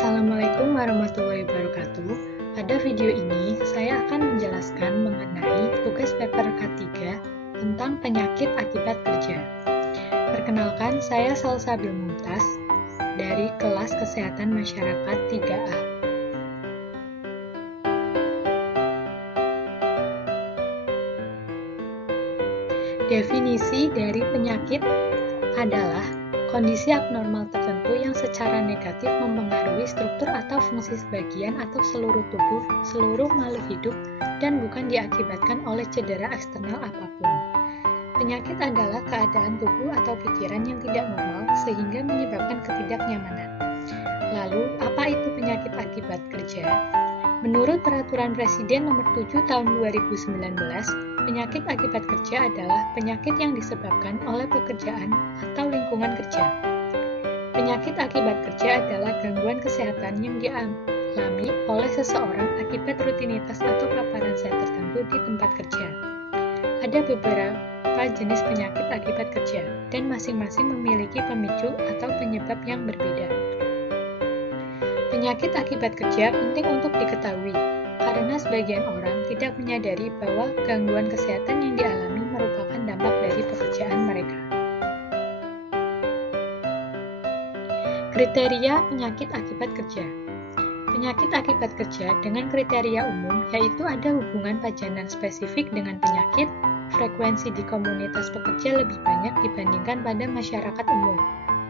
Assalamualaikum warahmatullahi wabarakatuh. Pada video ini, saya akan menjelaskan mengenai tugas paper K3 tentang penyakit akibat kerja. Perkenalkan, saya Salsabil Mumtaz dari kelas Kesehatan Masyarakat 3A. Definisi dari penyakit adalah kondisi abnormal tertentu yang secara negatif mempengaruhi struktur atau fungsi sebagian atau seluruh tubuh, seluruh makhluk hidup, dan bukan diakibatkan oleh cedera eksternal apapun. Penyakit adalah keadaan tubuh atau pikiran yang tidak normal sehingga menyebabkan ketidaknyamanan. Lalu, apa itu penyakit akibat kerja? Menurut Peraturan Presiden Nomor 7 Tahun 2019, penyakit akibat kerja adalah penyakit yang disebabkan oleh pekerjaan atau lingkungan kerja. Penyakit akibat kerja adalah gangguan kesehatan yang dialami oleh seseorang akibat rutinitas atau paparan zat tertentu di tempat kerja. Ada beberapa jenis penyakit akibat kerja, dan masing-masing memiliki pemicu atau penyebab yang berbeda. Penyakit akibat kerja penting untuk diketahui, karena sebagian orang tidak menyadari bahwa gangguan kesehatan yang dialami merupakan dampak dari pekerjaan mereka. Kriteria penyakit akibat kerja. Penyakit akibat kerja dengan kriteria umum yaitu ada hubungan pajanan spesifik dengan penyakit, frekuensi di komunitas pekerja lebih banyak dibandingkan pada masyarakat umum,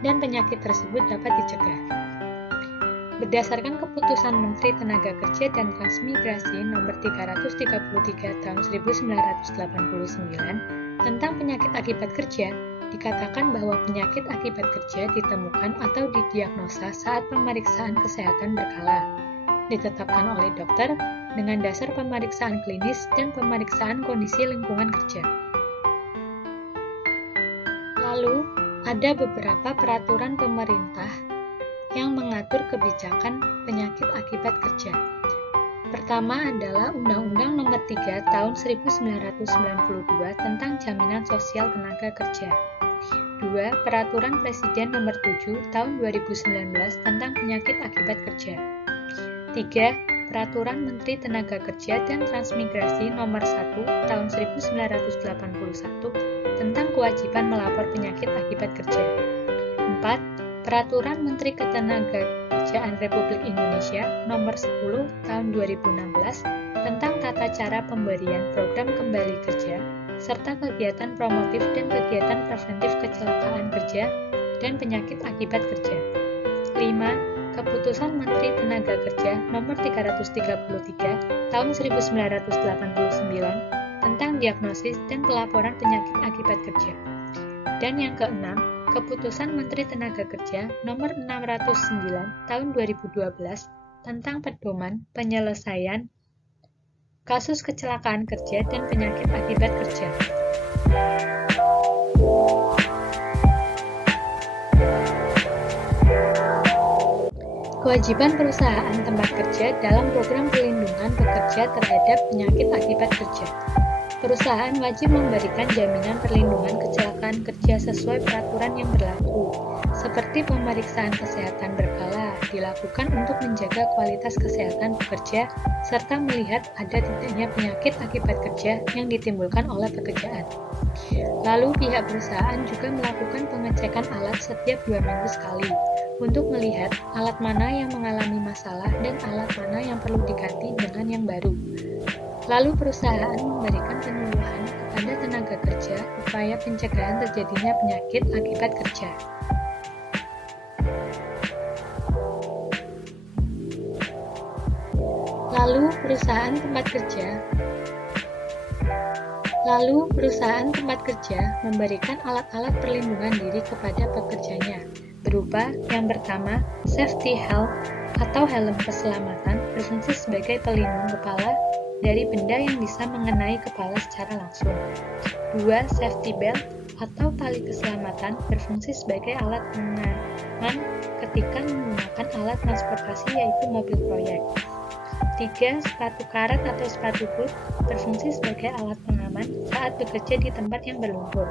dan penyakit tersebut dapat dicegah. Berdasarkan Keputusan Menteri Tenaga Kerja dan Transmigrasi Nomor 333 Tahun 1989 tentang penyakit akibat kerja, dikatakan bahwa penyakit akibat kerja ditemukan atau didiagnosa saat pemeriksaan kesehatan berkala, ditetapkan oleh dokter dengan dasar pemeriksaan klinis dan pemeriksaan kondisi lingkungan kerja. Lalu, ada beberapa peraturan pemerintah yang mengatur kebijakan penyakit akibat kerja. Pertama adalah Undang-Undang Nomor 3 Tahun 1992 tentang Jaminan Sosial Tenaga Kerja. 2. Peraturan Presiden Nomor 7 Tahun 2019 tentang Penyakit Akibat Kerja. 3. Peraturan Menteri Tenaga Kerja dan Transmigrasi Nomor 1 Tahun 1981 tentang kewajiban melapor penyakit akibat kerja. 4. Peraturan Menteri Ketenagakerjaan Republik Indonesia Nomor 10 Tahun 2016 tentang tata cara pemberian program kembali kerja serta kegiatan promotif dan kegiatan preventif kecelakaan kerja dan penyakit akibat kerja. 5. Keputusan Menteri Tenaga Kerja Nomor 333 Tahun 1989 tentang diagnosis dan pelaporan penyakit akibat kerja. Dan yang keenam, Keputusan Menteri Tenaga Kerja Nomor 609 Tahun 2012 tentang pedoman penyelesaian kasus kecelakaan kerja dan penyakit akibat kerja. Kewajiban perusahaan tempat kerja dalam program pelindungan pekerja terhadap penyakit akibat kerja. Perusahaan wajib memberikan jaminan perlindungan kecelakaan kerja sesuai peraturan yang berlaku, seperti pemeriksaan kesehatan berkala dilakukan untuk menjaga kualitas kesehatan pekerja, serta melihat ada tidaknya penyakit akibat kerja yang ditimbulkan oleh pekerjaan. Lalu pihak perusahaan juga melakukan pengecekan alat setiap 2 minggu sekali, untuk melihat alat mana yang mengalami masalah dan alat mana yang perlu diganti dengan yang baru. Lalu perusahaan memberikan penyuluhan kepada tenaga kerja upaya pencegahan terjadinya penyakit akibat kerja. Lalu perusahaan tempat kerja memberikan alat-alat perlindungan diri kepada pekerjanya, berupa yang pertama, safety helm atau helm keselamatan berfungsi sebagai pelindung kepala dari benda yang bisa mengenai kepala secara langsung. 2. Safety belt atau tali keselamatan berfungsi sebagai alat pengaman ketika menggunakan alat transportasi yaitu mobil proyek. 3. Sepatu karet atau sepatu boot berfungsi sebagai alat pengaman aman saat bekerja di tempat yang berlumpur.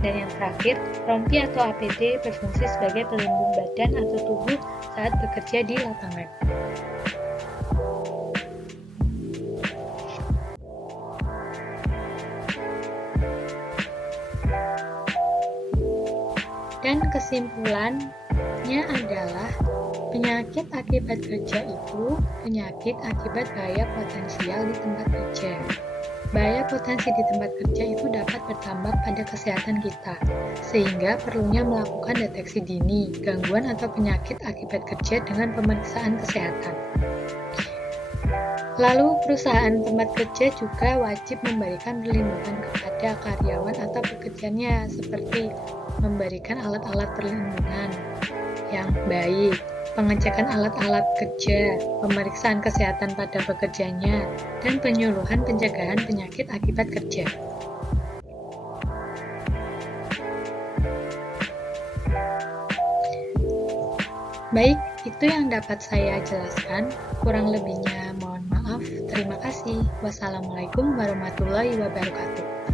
Dan yang terakhir, rompi atau APD berfungsi sebagai pelindung badan atau tubuh saat bekerja di lapangan. Dan kesimpulannya adalah penyakit akibat kerja itu penyakit akibat bahaya potensial di tempat kerja. Bahaya potensi di tempat kerja itu dapat berdampak pada kesehatan kita, sehingga perlunya melakukan deteksi dini, gangguan atau penyakit akibat kerja dengan pemeriksaan kesehatan. Lalu, perusahaan tempat kerja juga wajib memberikan perlindungan kepada karyawan atau pekerjanya, seperti memberikan alat-alat perlindungan yang baik, pengecekan alat-alat kerja, pemeriksaan kesehatan pada pekerjanya, dan penyuluhan pencegahan penyakit akibat kerja. Baik, itu yang dapat saya jelaskan. Kurang lebihnya mohon maaf. Terima kasih. Wassalamualaikum warahmatullahi wabarakatuh.